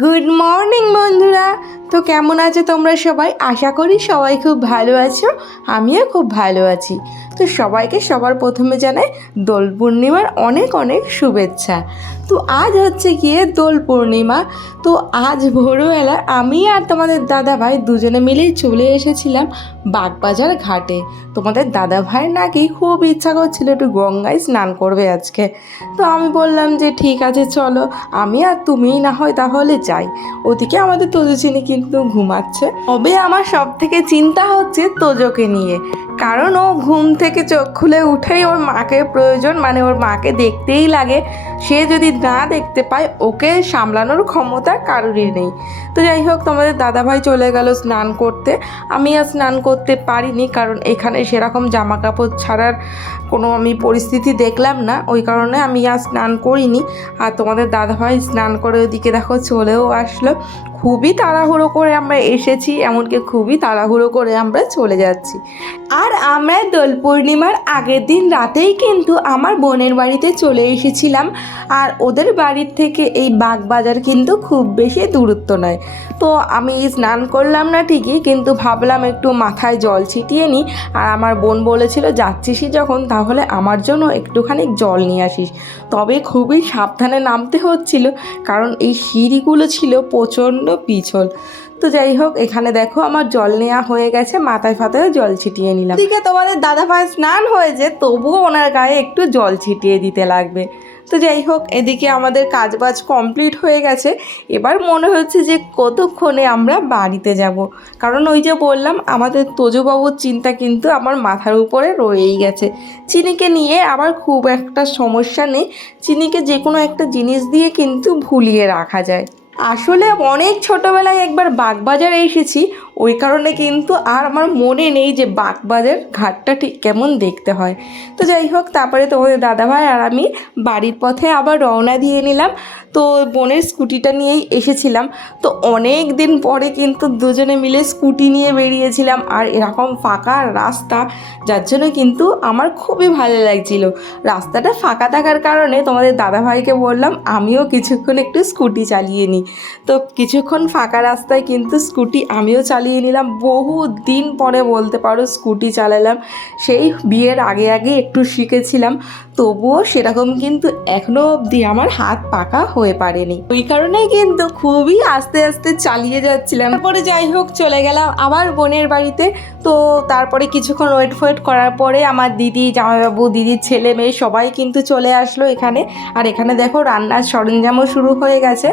Good morning বন্ধুরা। তো কেমন আছো তোমরা সবাই? আশা করি সবাই খুব ভালো আছো, আমিও খুব ভালো আছি। তো সবাইকে সবার প্রথমে জানাই দোল পূর্ণিমার অনেক অনেক শুভেচ্ছা। তো আজ হচ্ছে গিয়ে দোল পূর্ণিমা। তো আজ ভোরবেলা আমি আর তোমাদের দাদা ভাই দুজনে মিলেই চলে এসেছিলাম বাগবাজার ঘাটে। তোমাদের দাদা ভাই নাকি খুব ইচ্ছা করছিল একটু গঙ্গায় স্নান করবে আজকে। তো আমি বললাম যে ঠিক আছে চলো, আমি আর তুমিই না হয় তাহলে যাই। ওদিকে আমাদের তোজচিনি কিন্তু ঘুমাচ্ছে। তবে আমার সব থেকে চিন্তা হচ্ছে তোজোকে নিয়ে, কারণ ও ঘুম থেকে চোখ খুলে উঠেই ওর মাকে প্রয়োজন, মানে ওর মাকে দেখতেই লাগে। সে যদি না দেখতে পায় ওকে সামলানোর ক্ষমতা কারোরই নেই। তো যাই হোক, তোমাদের দাদাভাই চলে গেল স্নান করতে। আমি আর স্নান করতে পারিনি, কারণ এখানে সেরকম জামা কাপড় ছাড়ার কোনো আমি পরিস্থিতি দেখলাম না, ওই কারণে আমি আর স্নান করিনি। আর তোমাদের দাদাভাই স্নান করে ওদিকে দেখো চলেও আসলো। খুবই তাড়াহুড়ো করে আমরা এসেছি, এমনকি খুবই তাড়াহুড়ো করে আমরা চলে যাচ্ছি। আর আমরা দোল পূর্ণিমার আগের দিন রাতেই কিন্তু আমার বোনের বাড়িতে চলে এসেছিলাম। আর ওদের বাড়ির থেকে এই বাগবাজার কিন্তু খুব বেশি দূরত্ব নয়। তো আমি স্নান করলাম না ঠিকই, কিন্তু ভাবলাম একটু মাথায় জল ছিটিয়ে নিই। আর আমার বোন বলেছিল যাচ্ছিসই যখন তাহলে আমার জন্য একটুখানি জল নিয়ে আসিস। তবে খুবই সাবধানে নামতে হচ্ছিল, কারণ এই সিঁড়িগুলো ছিল প্রচণ্ড পিছল। তো যাই হোক, এখানে দেখো আমার জল নেওয়া হয়ে গেছে, মাথায় ফাতায় জল ছিটিয়ে নিলাম। এদিকে তোমাদের দাদা ভাই স্নান হয়েছে, তবুও ওনার গায়ে একটু জল ছিটিয়ে দিতে লাগবে। তো যাই হোক, এদিকে আমাদের কাজবাজ কমপ্লিট হয়ে গেছে। এবার মনে হচ্ছে যে কতক্ষণে আমরা বাড়িতে যাব, কারণ ওই যে বললাম আমাদের তোজবাবুর চিন্তা কিন্তু আমার মাথার উপরে রয়েই গেছে। চিনিকে নিয়ে আবার খুব একটা সমস্যা নেই, চিনিকে যে কোনো একটা জিনিস দিয়ে কিন্তু ভুলিয়ে রাখা যায়। আসলে অনেক ছোটোবেলায় একবার বাগবাজারে এসেছি, ওই কারণে কিন্তু আর আমার মনে নেই যে বাগবাজার ঘাটটা ঠিক কেমন দেখতে হয়। তো যাই হোক, তারপরে তোমাদের দাদাভাই আর আমি বাড়ির পথে আবার রওনা দিয়ে নিলাম। তো বোনের স্কুটিটা নিয়েই এসেছিলাম। তো অনেক দিন পরে কিন্তু দুজনে মিলে স্কুটি নিয়ে বেরিয়েছিলাম, আর এরকম ফাঁকা রাস্তা, যার জন্য কিন্তু আমার খুবই ভালো লাগছিল। রাস্তাটা ফাঁকা থাকার কারণে তোমাদের দাদাভাইকে বললাম আমিও কিছুক্ষণ একটু স্কুটি চালিয়ে নিই। তো কিছুক্ষণ ফাঁকা রাস্তায় কিন্তু স্কুটি আমিও চালিয়ে নিলাম। বহু দিন পরে বলতে পারো স্কুটি চালালাম, সেই বিয়ের আগে আগে একটু শিখেছিলাম, তবুও সেরকম কিন্তু এখনও অবধি আমার হাত পাকা হয়ে পারেনি। ওই কারণেই কিন্তু খুবই আস্তে আস্তে চালিয়ে যাচ্ছিলাম। তারপরে যাই হোক চলে গেলাম আবার বোনের বাড়িতে। তো তারপরে কিছুক্ষণ ওয়েট করার পরে আমার দিদি, জামাইবাবু, দিদির ছেলে মেয়ে সবাই কিন্তু চলে আসলো এখানে। আর এখানে দেখো রান্নার সরঞ্জামও শুরু হয়ে গেছে।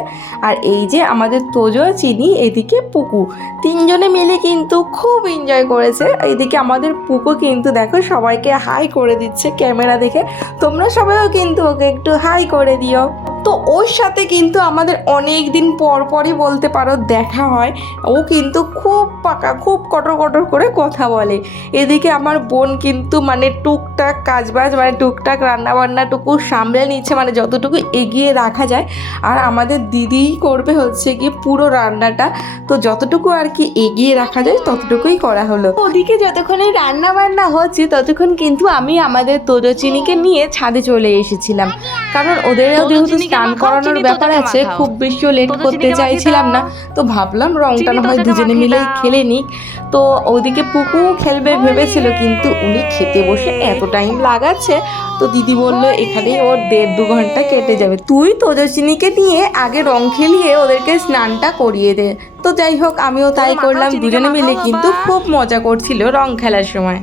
আর এই যে আমাদের তোজো, চিনি, এদিকে পুকু, তিনজনে মিলে কিন্তু খুব এনজয় করেছে। এইদিকে আমাদের পুকু কিন্তু দেখো সবাইকে হাই করে দিচ্ছে ক্যামেরা দেখে। তোমরা সবাইও কিন্তু ওকে একটু হাই করে দিও। তো ওর সাথে কিন্তু আমাদের অনেক দিন পরই বলতে পারো দেখা হয়। ও কিন্তু খুব পাকা, খুব কটর করে কথা বলে। এদিকে আমার বোন কিন্তু মানে টুকটাক কাজবাজ, মানে টুকটাক রান্নাবান্নাটুকু সামলে নিচ্ছে, মানে যতটুকু এগিয়ে রাখা যায়। আর আমাদের দিদিই করবে হচ্ছে কি পুরো রান্নাটা। তো যতটুকু আর কি এগিয়ে রাখা যায় ততটুকুই করা হলো। ওদিকে যতক্ষণে রান্না বান্না হচ্ছে ততক্ষণ কিন্তু আমি আমাদের তোজচিনিকে নিয়ে ছাদে চলে এসেছিলাম, কারণ ওদের যেহেতু স্নান করানোর ব্যাপার আছে, খুব বেশিও লেট করতে চাইছিলাম না। তো ভাবলাম রংটা না হয় দুজনে মিলেই খেলে নিক। তো ওদিকে পুকু খেলবে ভেবেছিল, কিন্তু উনি খেতে বসে এত টাইম লাগাচ্ছে, তো দিদি বললো এখানেই ওর 1.5-2 ঘন্টা কেটে যাবে, তুই তোজচিনিকে নিয়ে আগে রং খেলিয়ে ওদেরকে স্নানটা করিয়ে দে। তো যাই হোক, আমিও তাই করলাম। দুজনে মিলে কিন্তু খুব মজা করছিল রং খেলার সময়।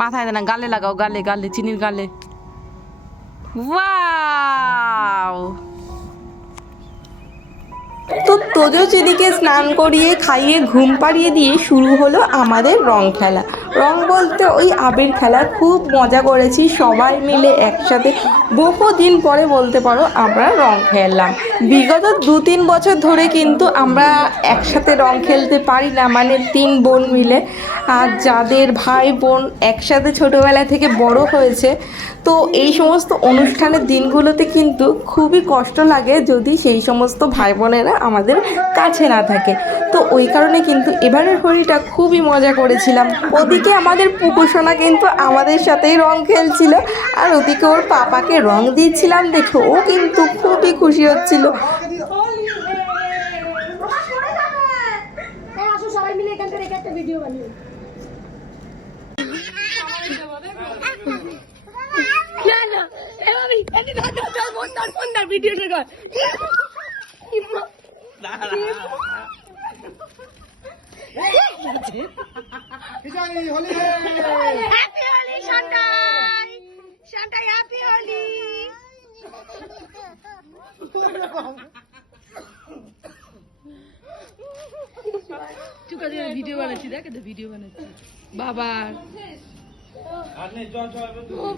মাথায় দেনা, গালে লাগাও, গালে গালে, চিনির গালে। ওয়াও! তো তোজো চিনিকে স্নান করিয়ে খাইয়ে ঘুম পাড়িয়ে দিয়ে শুরু হলো আমাদের রং খেলা। রং বলতে ওই আবির খেলা। খুব মজা করেছি সবাই মিলে একসাথে। বহুদিন পরে বলতে পারো আমরা রং খেললাম। বিগত 2-3 বছর ধরে কিন্তু আমরা একসাথে রং খেলতে পারি না, মানে 3 বোন মিলে। আর যাদের ভাই বোন একসাথে ছোটোবেলা থেকে বড় হয়েছে, তো তো এই সমস্ত অনুষ্ঠানের দিনগুলোতে কিন্তু খুবই কষ্ট লাগে যদি সেই সমস্ত ভাই বোনেরা আমাদের কাছে না থাকে। তো ওই কারণে কিন্তু এবারের হোলিটা খুবই মজা করেছিলাম। ওদিকে আমাদের পুকুসোনা কিন্তু আমাদের সাথেই রং খেলছিল, আর ওদিকে ওর পাপাকে রং দিচ্ছিলাম দেখে ও কিন্তু খুবই খুশি হচ্ছিল। সবাই মিলে এখান থেকে একটা ভিডিও বানিয়ে না না ফোন ভিডিওটা কর হ্যাপি হোলি শান্তাই শান্তাই হ্যাপি হোলি ভিডিও বানাচ্ছি দেখ ভিডিও বানাচ্ছি বাবার ও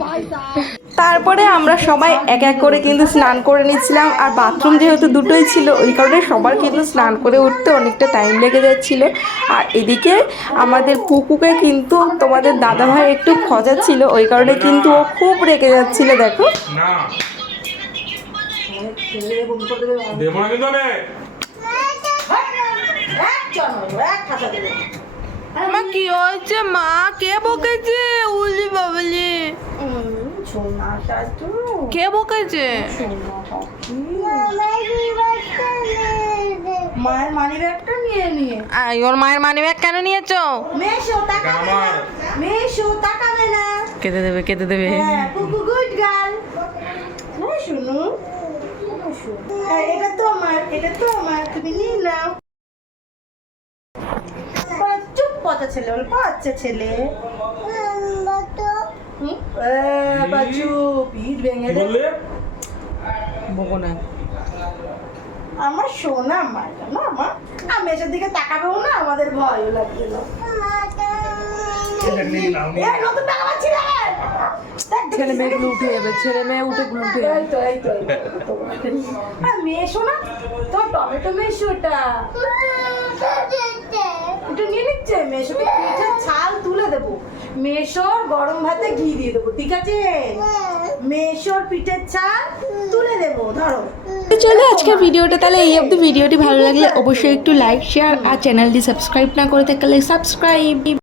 ভাই তারপরে আমরা সবাই এক এক করে কিন্তু স্নান করে নিচ্ছিলাম, আর বাথরুম যেহেতু দুটোই ছিল ওই কারণে সবার কিন্তু স্নান করে উঠতে অনেকটা টাইম লেগে যাচ্ছিল। আর এদিকে আমাদের পুকুকে কিন্তু তোমাদের দাদাভাই একটু খজাচ্ছিল, ওই কারণে কিন্তু ও খুব রেগে যাচ্ছিল। দেখো মা কি হয়েছে? মা কে বকেছে? উলি বাবলি কে বকেছে? মায়ের মানি ব্যাগটা নিয়ে নিয়ে ওর মায়ের মানি ব্যাগ কেন নিয়েছো? তাকাবে না, কেঁদে দেবে কেঁদে দেবে। গুড গার্ল শুনু, এটা তো আমার, এটা তো আমার, তুমি নিয়ে নাও। চুপ পচা ছেলে, ওর বাচ্চা ছেলে বাচু পিঠ ভেঙে দেবে বকো না। আমার সোনা মাটা না, আমার আমি এসব দিকে তাকাবেও না, আমাদের ভয়ও লাগবে না। নতুন টাকা পাচ্ছি না, ছেলে মেয়েগুলো উঠে যাবে, ছেলে মেয়ে উঠে উঠে মেয়ে শোনা তোমার টমেটো মেশোটা এটা নিয়ে নিচ্ছে। মেশোকে পিঠের ছাল তুলে দেবো, মেশোর গরম ভাতে ঘি দিয়ে দেবো, ঠিক আছে? মেশোর পিঠের ছাল তুলে দেবো, ধরো। চলো আজকের ভিডিওটা তাহলে এই অবধি। ভিডিওটি ভালো লাগলে অবশ্যই একটু লাইক শেয়ার আর চ্যানেলটি সাবস্ক্রাইব না করে থাকলে সাবস্ক্রাইব।